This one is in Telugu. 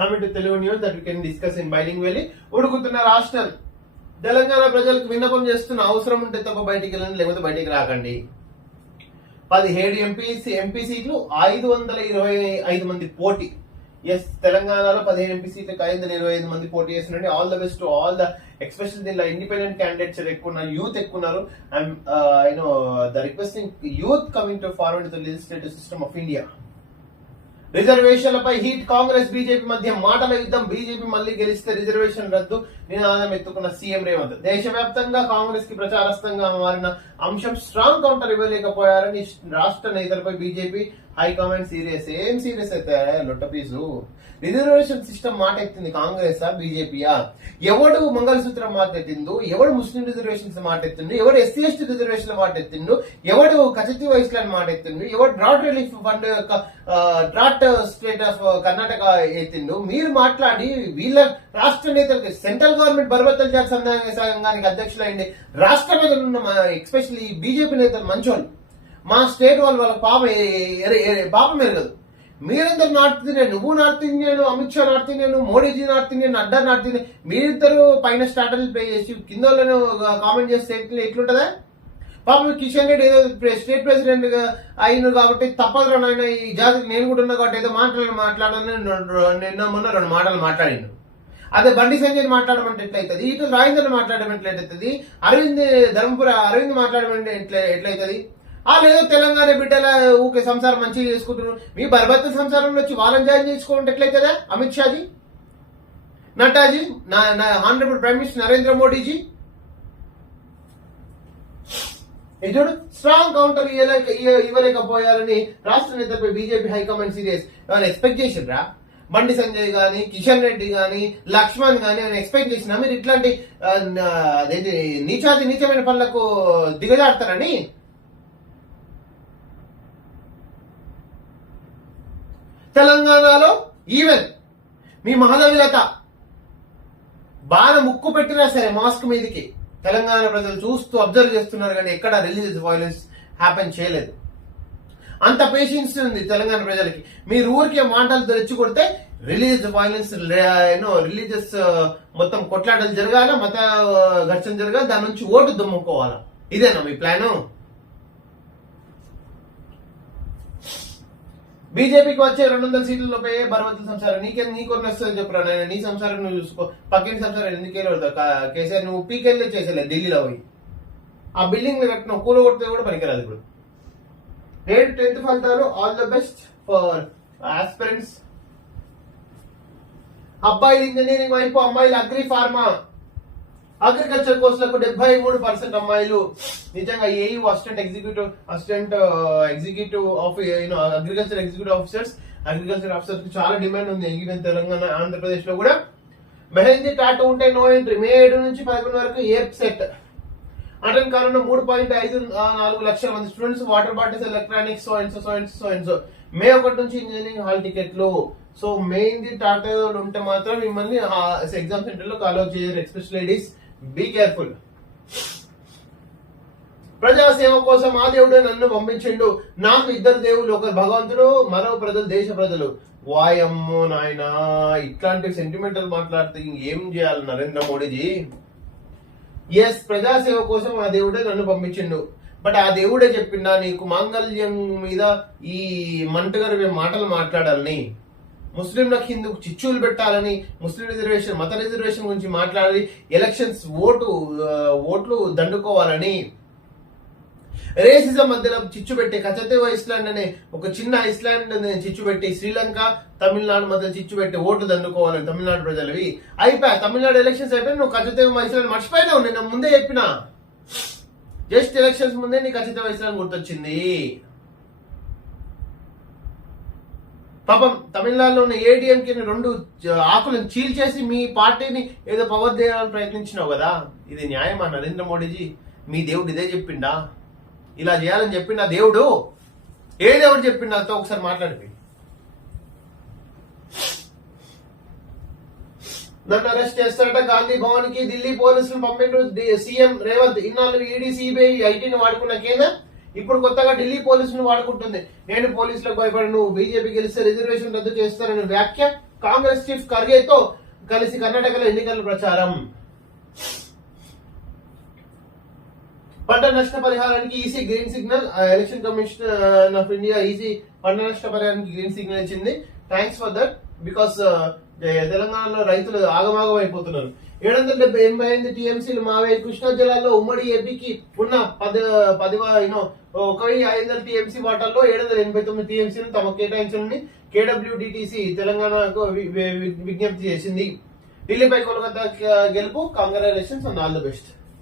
coming to Telugu news that we can discuss in bilingually. ఉడుకుతున్న రాష్ట్రం తెలంగాణ ప్రజలకు విన్నపం చేస్తున్న అవసరం ఉంటే తప్ప బయటికి వెళ్ళండి, లేకపోతే బయటికి రాకండి. 17 ఎంపీ సీట్లు 525 మంది పోటీ. ఎస్, తెలంగాణలో 15 ఎంపీ సీట్లకు 525 మంది పోటీ చేస్తున్నారండి. All the best to all the special దీనిలో ఇండిపెండెంట్ క్యాండిడేట్స్ ఎక్కువ ఉన్నారు, యూత్ ఎక్కువ ఉన్నారు. And the requesting youth coming to forward the legislative system of India. రిజర్వేషన్లపై హీట్, కాంగ్రెస్ బీజేపీ మధ్య మాటల యుద్ధం. బీజేపీ మళ్లీ గెలిస్తే రిజర్వేషన్ రద్దు నినాదం ఎత్తుకున్న సీఎం రేవంత్. దేశవ్యాప్తంగా కాంగ్రెస్ కి ప్రచారస్తంగా మారిన అంశం స్ట్రాంగ్ కౌంటర్ ఇవ్వలేకపోయారని రాష్ట్ర నేతలపై బీజేపీ హైకమాండ్ సీరియస్. ఏం సీరియస్ అయితే లొట్టపీసు. రిజర్వేషన్ సిస్టమ్ మాట ఎత్తింది కాంగ్రెస్ బీజేపీయా? ఎవడు మంగళసూత్రం మాట ఎత్తిండు? ఎవడు ముస్లిం రిజర్వేషన్స్ మాట ఎత్తిండు? ఎవడు ఎస్సీ ఎస్టీ రిజర్వేషన్ మాట ఎత్తిండు? ఎవడు కచతి వైస్లాండ్ మాట ఎత్తిండు? ఎవడు drought relief fund drought state of Karnataka ఎత్తిండు? మీరు మాట్లాడి వీళ్ళ రాష్ట్ర నేతలకి సెంట్రల్ గవర్నమెంట్ బర్బత్తల్ జాతి సంఘానికి అధ్యక్షులైంది రాష్ట్ర నేతలు ఉన్న ఎస్పెషల్లీ బీజేపీ నేతలు మంచోళ్ళు. మా స్టేట్ వాళ్ళ పాపం ఎరగదు. మీరందరూ నార్త్ ఇండియన్, నువ్వు north Indian, Amit Shah north Indian, Modiji north Indian, Nadda north Indian. మీరిద్దరు పైన స్టార్టర్లు ప్లే చేసి కింద కామెంట్ చేస్తే ఎట్లుంటదా? పాపం కిషన్ రెడ్డి ఏదో స్టేట్ ప్రెసిడెంట్ అయిన కాబట్టి తప్పదు ఆయన ఈ జాతికి నేను కూడా ఉన్నా కాబట్టి ఏదో మాట్లాడాలని నిన్న మొన్న 2 మాటలు మాట్లాడిండు. అదే బండి సంజయ్ మాట్లాడమంటే ఎట్లయితుంది? ఇటు రాజేంద్ర మాట్లాడడం ఎట్లయితుంది? అరవింద్ మాట్లాడమంటే ఎట్లయితుంది? లేదో తెలంగాణ బిడ్డల ఊకే సంసారం మంచిగా చేసుకుంటున్నారు. మీ బర్బత్త సంసారంలో వచ్చి వాళ్ళని జాయిన్ చేసుకోవడం ఎట్లయితుందా? Amit Shaji, Naddaji, honourable prime minister Narendra Modiji. చూడు, స్ట్రాంగ్ కౌంటర్ ఇవ్వలేకపోయారని రాష్ట్ర నేతలపై బీజేపీ హైకమాండ్ సీరియస్. ఏమైనా ఎక్స్పెక్ట్ చేసిండ్రా? బండి సంజయ్ గాని, కిషన్ రెడ్డి గాని, లక్ష్మణ్ గాని ఏమైనా ఎక్స్పెక్ట్ చేసినా మీరు ఇట్లాంటి నీచమైన పనులకు దిగజాడతారని? తెలంగాణలో ఈవెన్ మీ మహదవిలత బాగా ముక్కు పెట్టినా సరే మాస్క్ మీదకి తెలంగాణ ప్రజలు చూస్తూ అబ్జర్వ్ చేస్తున్నారు, కానీ ఎక్కడ రిలీజియస్ వైలెన్స్ హ్యాపెన్ చేయలేదు. అంత పేషెన్స్ ఉంది తెలంగాణ ప్రజలకి. మీరు ఊరికే మాటలు తెచ్చుకుంటే రిలీజియస్ వైలెన్స్, రిలీజియస్ మొత్తం కొట్లాటలు జరగాల, మత ఘర్షణ జరగాలి, దాని నుంచి ఓటు దుమ్ముకోవాలా? ఇదేనా మీ ప్లాను? బీజేపీకి వచ్చే 200 సీట్లలోపై బర్బత్తుల సంసారం నీకు వస్తుంది చెప్పురా. నీ సంసారం నువ్వు చూసుకో, పక్కింటి సంసారం ఎందుకేలో కేసీఆర్ నువ్వు పీకెళ్ళి చేసేలే ఢిల్లీలో పోయి. ఆ బిల్డింగ్ కట్టిన కూల కొడితే కూడా పనికిరాదు. ఇప్పుడు రేపు 10th ఫలితాలు. All the best for aspirants. అబ్బాయిలు ఇంజనీరింగ్ వైపు, అమ్మాయిలు అగ్రి ఫార్మా, అగ్రికల్చర్ కోర్సులకు 73% అమ్మాయిలు. నిజంగా AU assistant executive of agriculture executive officers, agriculture officers కి చాలా డిమాండ్ ఉంది. ఈవెన్ తెలంగాణ, ఆంధ్రప్రదేశ్ లో కూడా. మెహందీ టాటూ ఉంటే నో ఎంట్రీ. మే 7 నుంచి 11 వరకు ఏప్ సెట్ అటెండ్ కానున్న 3.54 లక్షల మంది students. Water bottles, electronics, so May 1 నుంచి ఇంజనీరింగ్ హాల్ టికెట్లు. సో మెయిన్ది టాటా ఉంటే మాత్రం మిమ్మల్ని ఎగ్జామ్ సెంటర్ లో అలౌ చేయరు. Especially ladies, be careful. ప్రజాసేవ కోసం ఆ దేవుడే నన్ను పంపించిండు. నాకు 2 దేవుళ్ళు, ఒకరు భగవంతుడు, మరో ప్రజలు, దేశ ప్రజలు. వాయమ్మో నాయనా, ఇట్లాంటి సెంటిమెంటల్ మాట్లాడితే ఏం చేయాలి నరేంద్ర మోడీజీ? ఎస్, ప్రజాసేవ కోసం ఆ దేవుడే నన్ను పంపించిండు. బట్ ఆ దేవుడే చెప్పిండా నీకు మాంగళ్యం మీద ఈ మంటగారు మాటలు మాట్లాడాలని, ముస్లింలకు హిందూ చిచ్చులు పెట్టాలని, ముస్లిం రిజర్వేషన్, మత రిజర్వేషన్ గురించి మాట్లాడి ఎలక్షన్స్ ఓట్లు దండుకోవాలని, రేసిజం మధ్యలో చిచ్చు పెట్టి కచతేవ ఐస్లాండ్ అనే ఒక చిన్న ఐస్లాండ్ చిచ్చు పెట్టి శ్రీలంక, తమిళనాడు మధ్య చిచ్చు పెట్టి ఓటు దండుకోవాలని తమిళనాడు ప్రజలవి. అయిపోయా, తమిళనాడు ఎలక్షన్స్ అయిపోయి నువ్వు కచతేవ ఐస్లాండ్ మర్చిపోయినావు. నేను ముందే చెప్పిన, జస్ట్ ఎలక్షన్స్ ముందే నీ కచతేవ ఐస్లాండ్ గుర్తొచ్చింది. పాపం తమిళనాడులో ఉన్న ఏడీఎంకి 2 ఆకులను చీల్చేసి మీ పార్టీని ఏదో పవర్ చేయాలని ప్రయత్నించినావు కదా. ఇది న్యాయమా నరేంద్ర మోడీజీ? మీ దేవుడు ఇదే చెప్పిండా? ఇలా చేయాలని చెప్పిండా దేవుడు? ఏ దేవుడు చెప్పిండా? అంతా ఒకసారి మాట్లాడిపోయి. నన్ను అరెస్ట్ చేస్తారట గాంధీ భవన్ కి ఢిల్లీ పోలీసులు పంపిండు సీఎం రేవంత్. ఇన్నాళ్ళు ఈడీ, సిబిఐ, ఐటీని వాడుకున్న కేంద్రం ఇప్పుడు కొత్తగా ఢిల్లీ పోలీసులు వాడుకుంటుంది. నేను పోలీసులకు భయపడి నువ్వు బీజేపీ గెలిస్తే రిజర్వేషన్ రద్దు చేస్తారని వ్యాఖ్య కాంగ్రెస్ చీఫ్ ఖర్గేతో కలిసి కర్ణాటకలో ఎన్నికల ప్రచారం. పంట నష్ట పరిహారానికి EC green signal. Election commission of India EC పంట నష్ట పరిహారానికి గ్రీన్ సిగ్నల్ ఇచ్చింది. థ్యాంక్స్ ఫర్ దట్, బికాస్ తెలంగాణలో రైతులు ఆగమాగం అయిపోతున్నారు. 788 టీఎంసీలు మావే. కృష్ణా జిల్లాలో ఉమ్మడి ఏపీకి ఉన్న 1500 టీఎంసీ వాటాల్లో 789 టీఎంసీలు తమకు కేటాయించాలని కేడబ్ల్యూడిటిసి తెలంగాణకు విజ్ఞప్తి చేసింది. ఢిల్లీపై కోల్కతా గెలుపు. Congratulations and all the best.